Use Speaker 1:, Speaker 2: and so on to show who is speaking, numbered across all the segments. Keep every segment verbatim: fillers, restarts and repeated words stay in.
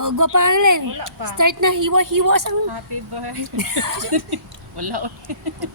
Speaker 1: Oh, go pa rin.
Speaker 2: Wala pa.
Speaker 1: Start na, hiwa-hiwa sang...
Speaker 2: Happy birthday. Wala ulit.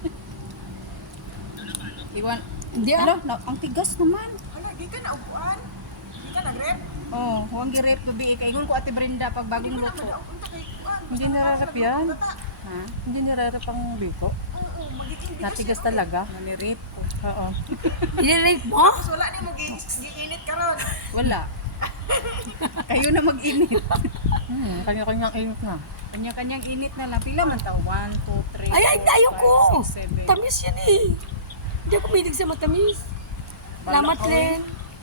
Speaker 2: Iwan.
Speaker 1: Hindi
Speaker 2: Hala,
Speaker 1: ah.
Speaker 2: na, ang tigas naman.
Speaker 3: Hala, di ka na upuan. Di ka nag-rep.
Speaker 2: Oh, huwag girep gabi. Kaingon ko Ate Brenda pag bagong luto.
Speaker 3: Unta kay upuan.
Speaker 4: Hindi nararap yan.
Speaker 2: Ha?
Speaker 4: Hindi nirarap ang biko.
Speaker 3: Oo, magiging
Speaker 4: Natigas talaga.
Speaker 2: Nanirip ko.
Speaker 4: Oo.
Speaker 1: Nilirate mo?
Speaker 3: Wala ni mo gi-init karon.
Speaker 2: Wala. Kayo na mag-init.
Speaker 4: Hmm, kanya-kanyang init na.
Speaker 2: Kanya-kanyang init na lang. Pila man ta? one, two, three,
Speaker 1: Ay, ay,
Speaker 2: four,
Speaker 1: ayoko.
Speaker 2: five, six, seven.
Speaker 1: Tamis yan eh. Hindi ako milig sa matamis. Salamat
Speaker 2: Balak,
Speaker 1: rin.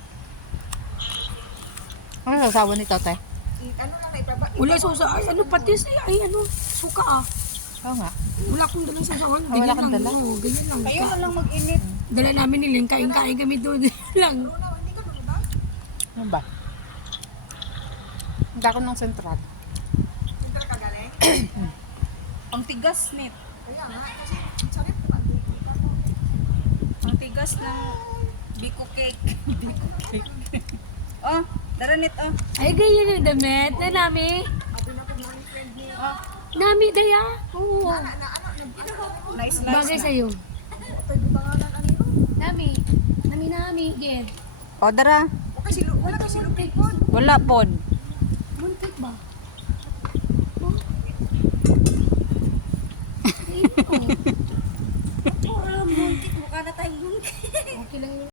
Speaker 4: Ano sasawa ni Tote?
Speaker 3: Ano lang na ipaba?
Speaker 1: Wala susa. Ay, ano patis eh. Ay, ano. Suka ah.
Speaker 4: Oo nga.
Speaker 1: Wala akong dalang sasawan.
Speaker 4: Ah, wala
Speaker 1: Ganyan
Speaker 4: kang
Speaker 1: lang.
Speaker 4: dala?
Speaker 1: Oo, ganyan lang.
Speaker 2: Kayo na lang mag-init.
Speaker 1: Dala namin ni Ling. Kain-kain kami doon. lang.
Speaker 3: Wala, hindi ka lumabas.
Speaker 4: Ano ba? Hindi ako ng sentral.
Speaker 3: Hindi ka galing.
Speaker 2: Ang tigas nit.
Speaker 3: Kaya nga, kasi ang sarap pa.
Speaker 2: Ang tigas ng biko cake. Biko cake. Oh, tara nit oh.
Speaker 1: Ay, ganyan yung damit. Na nami.
Speaker 3: Abi na ko mga friend niya.
Speaker 2: Oh,
Speaker 1: Nami, daya. Oo.
Speaker 3: Na, na, ano, na,
Speaker 2: nice
Speaker 1: Bagay
Speaker 2: na.
Speaker 1: sa'yo.
Speaker 3: Tayo butanganan ano yun?
Speaker 1: Nami. Nami, nami. Ged.
Speaker 2: O, dara.
Speaker 3: O kasi, lu- wala kasi lupit po.
Speaker 2: Wala pod.
Speaker 1: Muntik ba? Oh. Oh, muntik. Mukha na tayo muntik. Okay lang yun.